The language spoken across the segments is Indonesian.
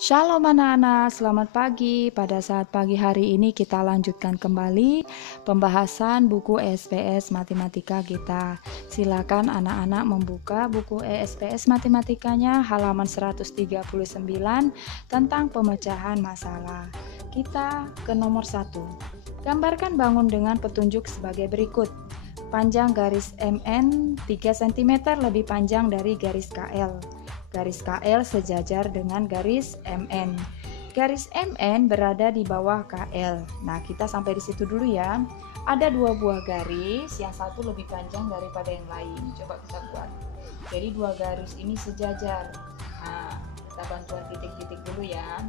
Shalom anak-anak, selamat pagi. Pada saat pagi hari ini kita lanjutkan kembali pembahasan buku ESPS Matematika kita. Silakan anak-anak membuka buku ESPS Matematikanya halaman 139 tentang pemecahan masalah. Kita ke nomor 1. Gambarkan bangun dengan petunjuk sebagai berikut. Panjang garis MN 3 cm lebih panjang dari garis KL. Garis KL sejajar dengan garis MN. Garis MN berada di bawah KL. Nah, kita sampai di situ dulu ya. Ada dua buah garis, yang satu lebih panjang daripada yang lain. Coba kita buat. Jadi dua garis ini sejajar. Nah, kita bantuan titik-titik dulu ya.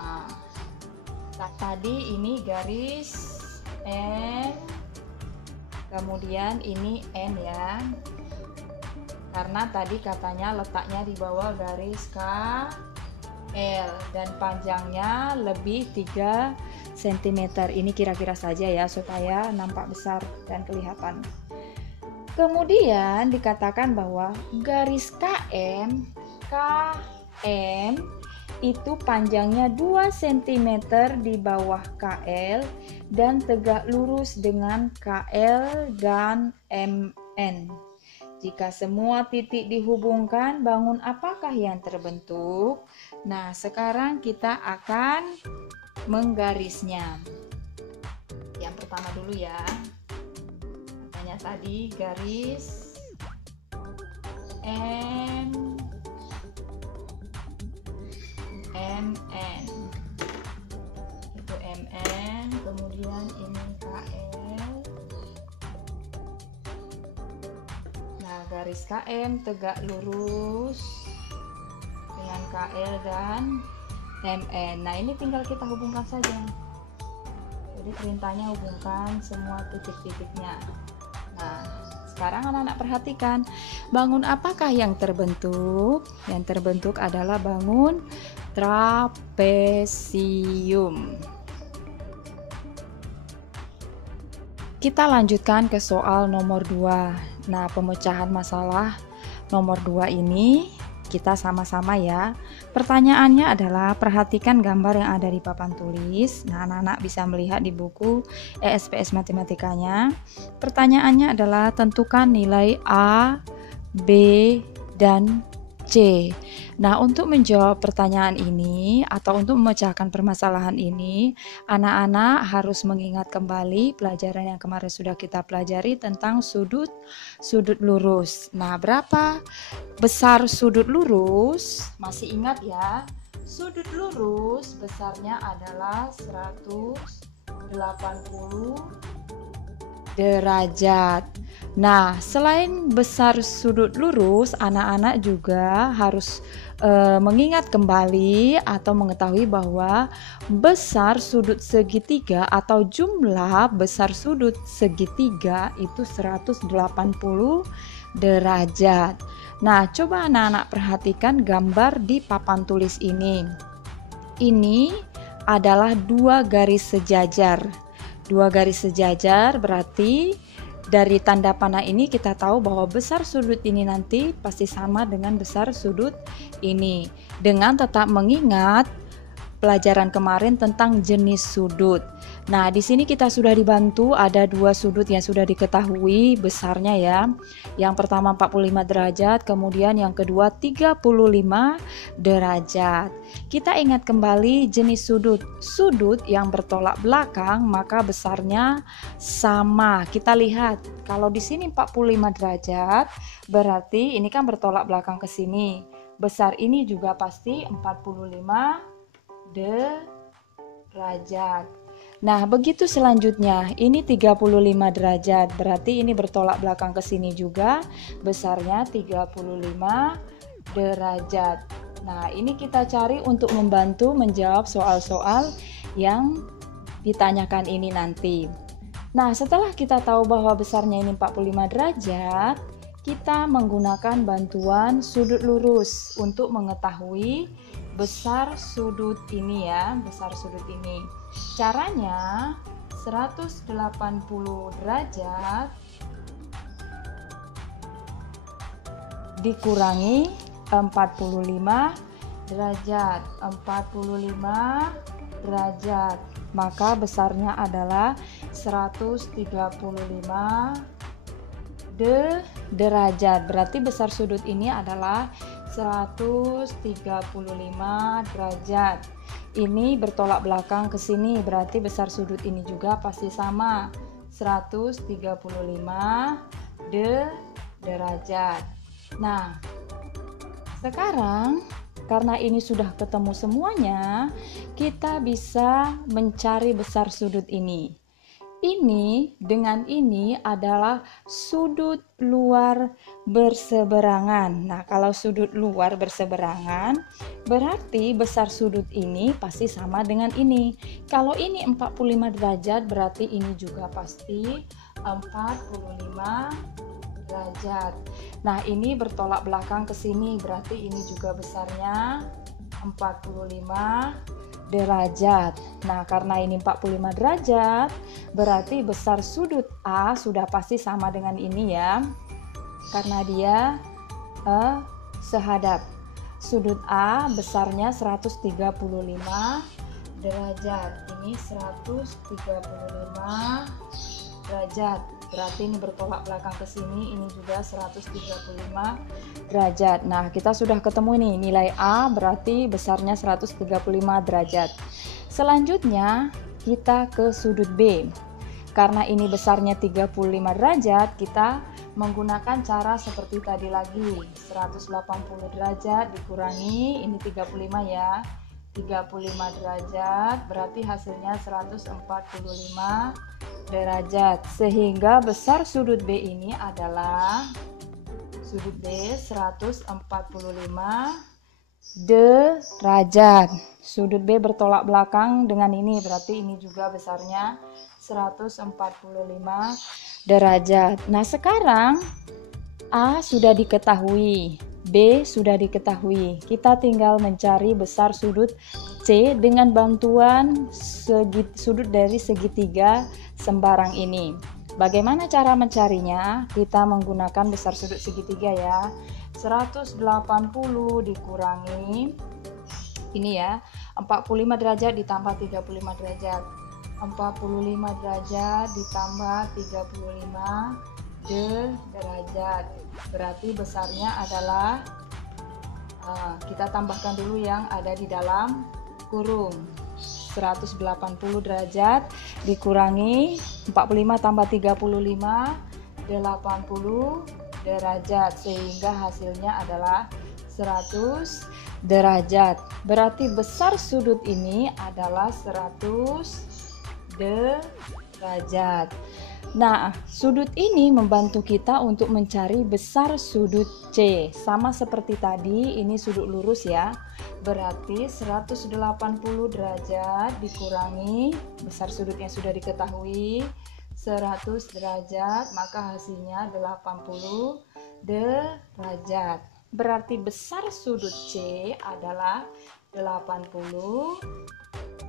Nah, tadi ini garis M, kemudian ini N ya. Karena tadi katanya letaknya di bawah garis KL dan panjangnya lebih 3 cm. Ini kira-kira saja ya supaya nampak besar dan kelihatan. Kemudian dikatakan bahwa garis KM itu panjangnya 2 cm di bawah KL dan tegak lurus dengan KL dan MN. Jika semua titik dihubungkan, bangun apakah yang terbentuk? Nah, sekarang kita akan menggarisnya. Yang pertama dulu ya. Katanya tadi garis MN. Itu MN, kemudian ini KL. Garis KM tegak lurus dengan KL dan MN. Nah, ini tinggal kita hubungkan saja. Jadi perintahnya hubungkan semua titik-titiknya. Nah, sekarang anak-anak perhatikan, bangun apakah yang terbentuk? Yang terbentuk adalah bangun trapesium. Kita lanjutkan ke soal nomor 2. Nah, pemecahan masalah nomor 2 ini kita sama-sama ya. Pertanyaannya adalah perhatikan gambar yang ada di papan tulis. Nah, anak-anak bisa melihat di buku ESPS Matematikanya. Pertanyaannya adalah tentukan nilai A, B, dan C. Nah, untuk menjawab pertanyaan ini atau untuk memecahkan permasalahan ini, anak-anak harus mengingat kembali pelajaran yang kemarin sudah kita pelajari tentang sudut lurus. Nah, berapa besar sudut lurus? Masih ingat ya? Sudut lurus besarnya adalah 180 derajat. Nah, selain besar sudut lurus, anak-anak juga harus mengingat kembali atau mengetahui bahwa besar sudut segitiga atau jumlah besar sudut segitiga itu 180 derajat. Nah, coba anak-anak perhatikan gambar di papan tulis ini. Ini adalah dua garis sejajar. Dua garis sejajar berarti dari tanda panah ini kita tahu bahwa besar sudut ini nanti pasti sama dengan besar sudut ini. Dengan tetap mengingat pelajaran kemarin tentang jenis sudut. Nah, di sini kita sudah dibantu ada dua sudut yang sudah diketahui besarnya ya. Yang pertama 45 derajat, kemudian yang kedua 35 derajat. Kita ingat kembali jenis sudut. Sudut yang bertolak belakang maka besarnya sama. Kita lihat kalau di sini 45 derajat, berarti ini kan bertolak belakang ke sini. Besar ini juga pasti 45 derajat. Nah, begitu selanjutnya. Ini 35 derajat. Berarti ini bertolak belakang ke sini juga. Besarnya 35 derajat. Nah, ini kita cari untuk membantu menjawab soal-soal yang ditanyakan ini nanti. Nah, setelah kita tahu bahwa besarnya ini 45 derajat, kita menggunakan bantuan sudut lurus untuk mengetahui besar sudut ini ya, besar sudut ini. Caranya 180 derajat dikurangi 45 derajat, 45 derajat. Maka besarnya adalah 135 derajat. Berarti besar sudut ini adalah 135 derajat. Ini bertolak belakang ke sini, berarti besar sudut ini juga pasti sama, 135 derajat. Nah, sekarang karena ini sudah ketemu semuanya, kita bisa mencari besar sudut ini. Ini dengan ini adalah sudut luar berseberangan. Nah, kalau sudut luar berseberangan, berarti besar sudut ini pasti sama dengan ini. Kalau ini 45 derajat, berarti ini juga pasti 45 derajat. Nah, ini bertolak belakang ke sini, berarti ini juga besarnya 45 derajat. Nah, karena ini 45 derajat, berarti besar sudut A sudah pasti sama dengan ini ya. Karena dia sehadap. Sudut A besarnya 135 derajat. Ini 135 derajat. Berarti ini bertolak belakang ke sini, ini juga 135 derajat. Nah, kita sudah ketemu nih nilai A berarti besarnya 135 derajat. Selanjutnya kita ke sudut B. Karena ini besarnya 35 derajat, kita menggunakan cara seperti tadi lagi. 180 derajat dikurangi ini 35 ya. 35 derajat berarti hasilnya 145 derajat, sehingga besar sudut B ini adalah sudut B 145 derajat. Sudut B bertolak belakang dengan ini, berarti ini juga besarnya 145 derajat. Nah, sekarang A sudah diketahui, B sudah diketahui. Kita tinggal mencari besar sudut C dengan bantuan sudut dari segitiga sembarang ini. Bagaimana cara mencarinya? Kita menggunakan besar sudut segitiga ya. 180 dikurangi ini ya, 45 derajat ditambah 35 derajat. 45 derajat ditambah 35 derajat. Berarti besarnya adalah kita tambahkan dulu yang ada di dalam kurung. 180 derajat dikurangi 45 tambah 35 80 derajat, sehingga hasilnya adalah 100 derajat. Berarti besar sudut ini adalah 100 derajat. Nah, sudut ini membantu kita untuk mencari besar sudut C. Sama seperti tadi, ini sudut lurus ya. Berarti 180 derajat dikurangi besar sudut yang sudah diketahui 100 derajat, maka hasilnya 80 derajat. Berarti besar sudut C adalah 80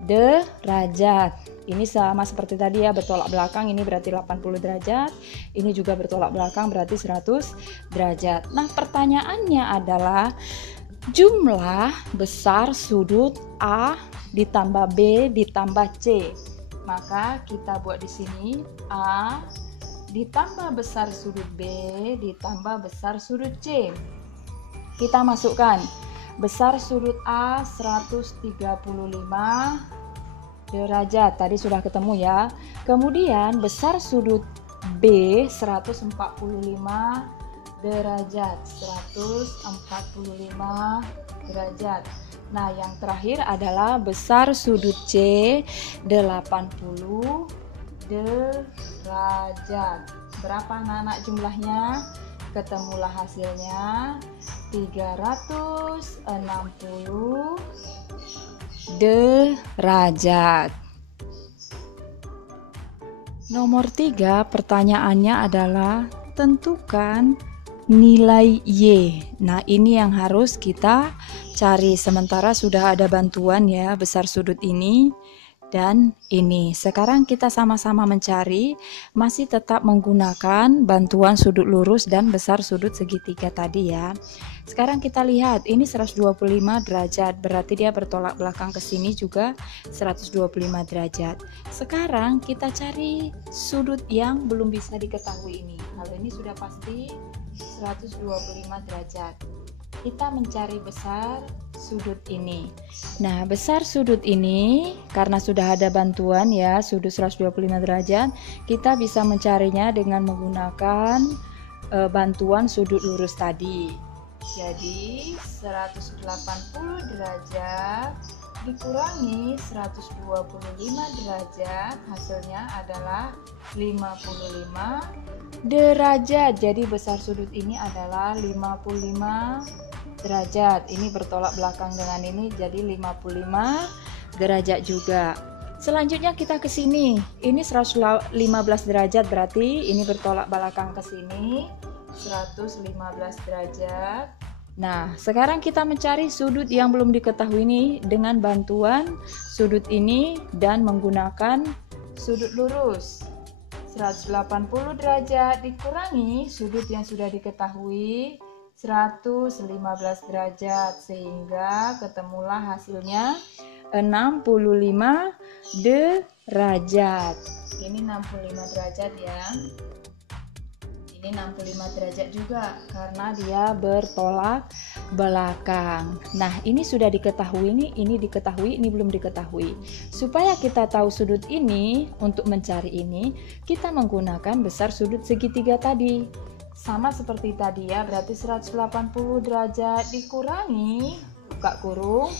derajat. Ini sama seperti tadi ya, bertolak belakang, ini berarti 80 derajat, ini juga bertolak belakang berarti 100 derajat. Nah, pertanyaannya adalah jumlah besar sudut A ditambah B ditambah C. Maka kita buat di sini A ditambah besar sudut B ditambah besar sudut C. Kita masukkan besar sudut A 135 derajat, tadi sudah ketemu ya. Kemudian besar sudut B 145 derajat, 145 derajat. Nah, yang terakhir adalah besar sudut C 80 derajat. Berapa anak-anak jumlahnya? Ketemulah hasilnya 360 derajat. Nomor 3, pertanyaannya adalah tentukan nilai Y. Nah, ini yang harus kita cari. Sementara sudah ada bantuan ya, besar sudut ini dan ini. Sekarang kita sama-sama mencari, masih tetap menggunakan bantuan sudut lurus dan besar sudut segitiga tadi ya. Sekarang kita lihat, ini 125 derajat, berarti dia bertolak belakang ke sini juga 125 derajat. Sekarang kita cari sudut yang belum bisa diketahui ini. Kalau ini sudah pasti 125 derajat. Kita mencari besar sudut ini. Nah, besar sudut ini karena sudah ada bantuan ya, sudut 125 derajat, kita bisa mencarinya dengan menggunakan bantuan sudut lurus tadi. Jadi 180 derajat dikurangi 125 derajat, hasilnya adalah 55 derajat. Jadi besar sudut ini adalah 55 derajat. Ini bertolak belakang dengan ini, jadi 55 derajat juga. Selanjutnya kita ke sini. Ini 115 derajat, berarti ini bertolak belakang ke sini 115 derajat. Nah, sekarang kita mencari sudut yang belum diketahui ini dengan bantuan sudut ini dan menggunakan sudut lurus. 180 derajat dikurangi sudut yang sudah diketahui 115 derajat, sehingga ketemulah hasilnya 65 derajat. Ini 65 derajat ya. Ini 65 derajat juga karena dia bertolak belakang. Nah, ini sudah diketahui, ini diketahui, ini belum diketahui. Supaya kita tahu sudut ini, untuk mencari ini, kita menggunakan besar sudut segitiga tadi. Sama seperti tadi ya, berarti 180 derajat dikurangi, buka kurung,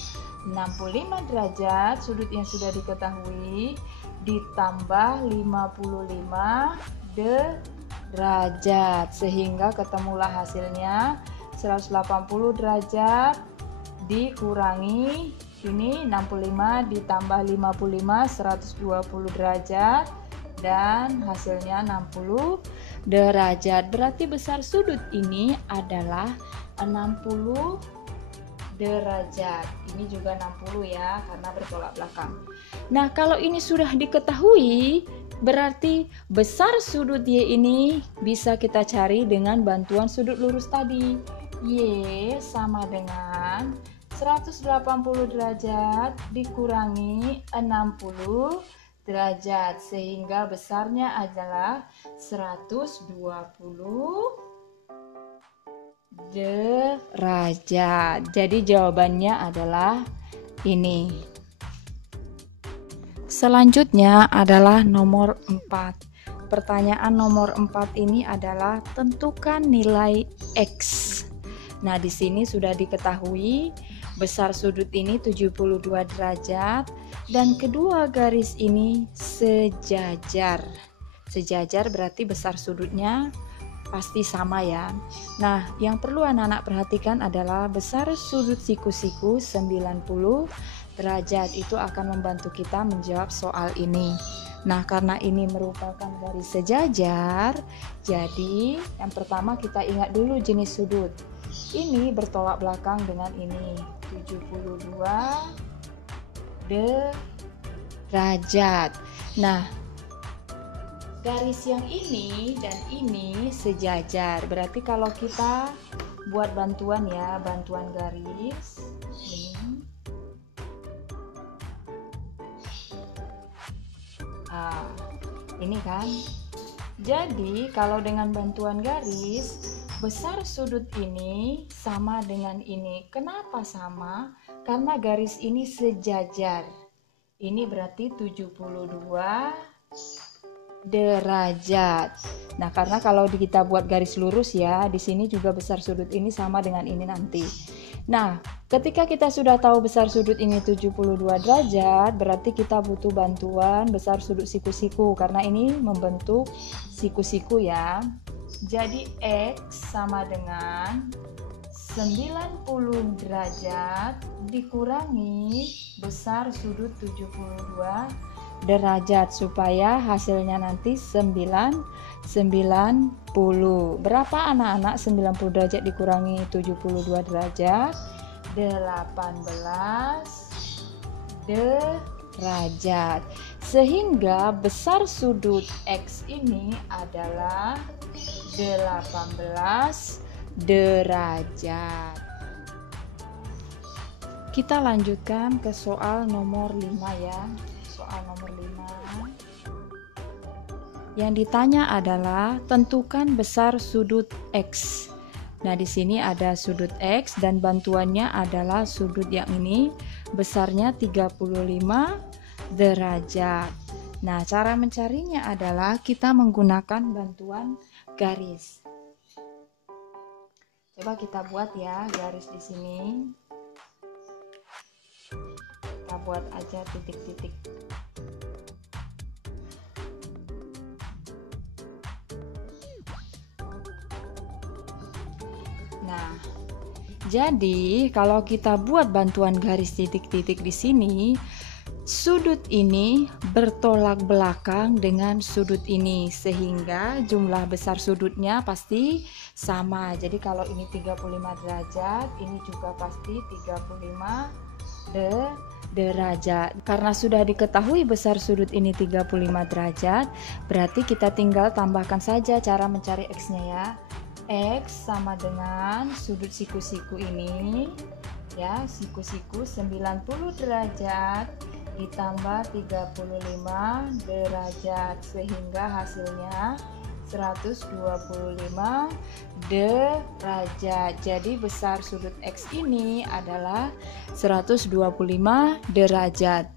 65 derajat, sudut yang sudah diketahui, ditambah 55 derajat, sehingga ketemulah hasilnya 180 derajat dikurangi ini 65 ditambah 55 120 derajat dan hasilnya 60 derajat. Berarti besar sudut ini adalah 60 derajat. Ini juga 60 ya karena bertolak belakang. Nah, kalau ini sudah diketahui, berarti besar sudut Y ini bisa kita cari dengan bantuan sudut lurus tadi. Y sama dengan 180 derajat dikurangi 60 derajat, sehingga besarnya adalah 120 derajat. Jadi jawabannya adalah ini. Selanjutnya adalah nomor 4. Pertanyaan nomor 4 ini adalah tentukan nilai X. Nah, di sini sudah diketahui besar sudut ini 72 derajat dan kedua garis ini sejajar. Sejajar berarti besar sudutnya pasti sama ya. Nah, yang perlu anak-anak perhatikan adalah besar sudut siku-siku 90 derajat. Itu akan membantu kita menjawab soal ini. Nah, karena ini merupakan garis sejajar, jadi yang pertama kita ingat dulu jenis sudut. Ini bertolak belakang dengan ini, 72 derajat. Nah, garis yang ini dan ini sejajar. Berarti kalau kita buat bantuan ya, bantuan garis ini. Ini kan. Jadi kalau dengan bantuan garis, besar sudut ini sama dengan ini. Kenapa sama? Karena garis ini sejajar. Ini berarti 72 derajat. Nah, karena kalau kita buat garis lurus ya, di sini juga besar sudut ini sama dengan ini nanti. Nah, ketika kita sudah tahu besar sudut ini 72 derajat, berarti kita butuh bantuan besar sudut siku-siku karena ini membentuk siku-siku ya. Jadi X sama dengan 90 derajat dikurangi besar sudut 72 derajat supaya hasilnya nanti 90. Berapa anak-anak 90 derajat dikurangi 72 derajat? 18 derajat. Sehingga besar sudut X ini adalah 18 derajat. Kita lanjutkan ke soal nomor 5 ya. Soal nomor 5. Yang ditanya adalah tentukan besar sudut X. Nah, di sini ada sudut X dan bantuannya adalah sudut yang ini besarnya 35 derajat. Nah, cara mencarinya adalah kita menggunakan bantuan garis. Coba kita buat ya garis di sini. Kita buat aja titik-titik. Nah, jadi kalau kita buat bantuan garis titik-titik di sini, sudut ini bertolak belakang dengan sudut ini sehingga jumlah besar sudutnya pasti sama. Jadi kalau ini 35 derajat, ini juga pasti 35 derajat. Karena sudah diketahui besar sudut ini 35 derajat, berarti kita tinggal tambahkan saja cara mencari X-nya ya. X sama dengan sudut siku-siku ini ya, siku-siku 90 derajat ditambah 35 derajat sehingga hasilnya 125 derajat. Jadi besar sudut X ini adalah 125 derajat.